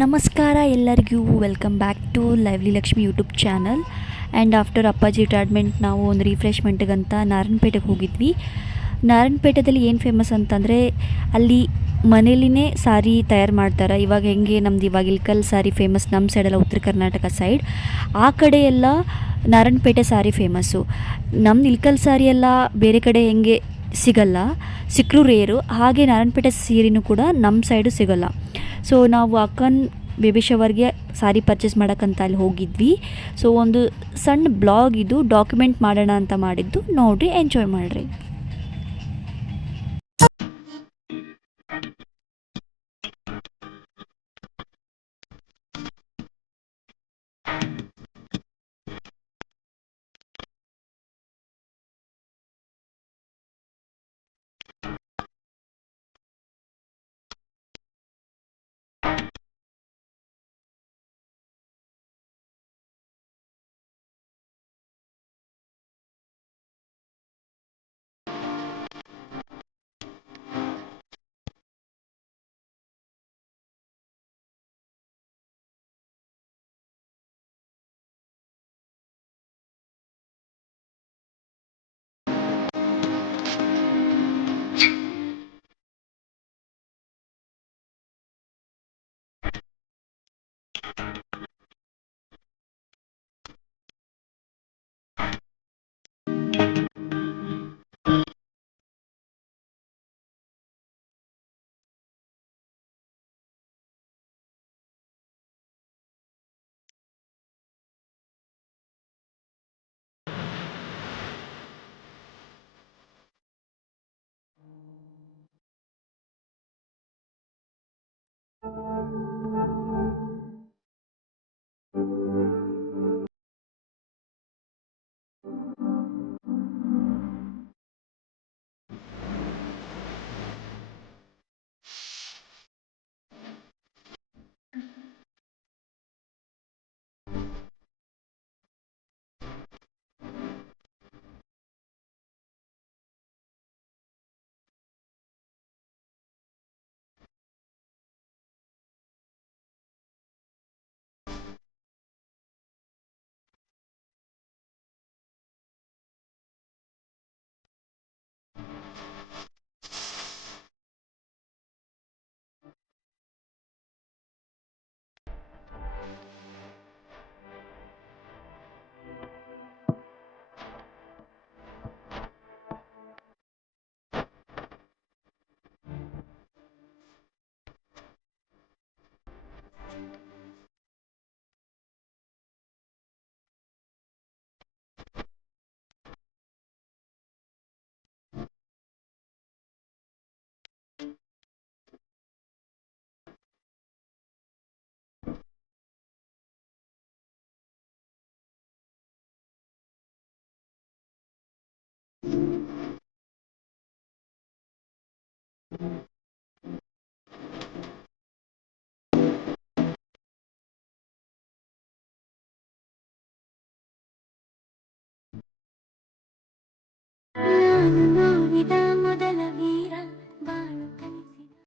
ನಮಸ್ಕಾರ ಎಲ್ಲರಿಗೂ welcome back to lively Lakshmi YouTube channel. And after ಅಪ್ಪಾಜಿ ರಿಟೈರ್ಮೆಂಟ್ ನಾವು ಒಂದು ರಿಫ್ರೆಶ್ಮೆಂಟ್ಗಂತ ನಾರಾಯಣಪೇಟೆಗೆ ಹೋಗಿದ್ವಿ. ನಾರಾಯಣಪೇಟೆದಲ್ಲಿ ಏನು ಫೇಮಸ್ ಅಂತಂದರೆ ಅಲ್ಲಿ ಮನೇಲಿನೇ ಸಾರಿ ತಯಾರು ಮಾಡ್ತಾರೆ. ಇವಾಗ ಹೆಂಗೆ ನಮ್ದು ಇವಾಗ ಇಲ್ಕಲ್ ಸಾರಿ ಫೇಮಸ್ ನಮ್ಮ ಸೈಡೆಲ್ಲ, ಉತ್ತರ ಕರ್ನಾಟಕ ಸೈಡ್ ಆ ಕಡೆ ಎಲ್ಲ ನಾರಾಯಣಪೇಟೆ ಸಾರಿ ಫೇಮಸ್ಸು. ನಮ್ಮ ಇಲ್ಕಲ್ ಸಾರಿ ಎಲ್ಲ ಬೇರೆ ಕಡೆ ಹೆಂಗೆ ಸಿಗಲ್ಲ, ಸಿಕ್ಕರೂ ರೇರು, ಹಾಗೆ ನಾರಾಯಣಪೇಟೆ ಸೀರೆನೂ ಕೂಡ ನಮ್ಮ ಸೈಡು ಸಿಗೋಲ್ಲ. ಸೊ ನಾವು ಅಕ್ಕನ ಬೇಬಿ ಶವರ್ಗೆ ಸಾರಿ ಪರ್ಚೇಸ್ ಮಾಡೋಕ್ಕಂತ ಅಲ್ಲಿ ಹೋಗಿದ್ವಿ. ಸೊ ಒಂದು ಸಣ್ಣ ಬ್ಲಾಗ್ ಇದು, ಡಾಕ್ಯುಮೆಂಟ್ ಮಾಡೋಣ ಅಂತ ಮಾಡಿದ್ದು. ನೋಡಿರಿ, ಎಂಜಾಯ್ ಮಾಡಿರಿ. ನಾನು ನೋಡಿದ ಮೊದಲ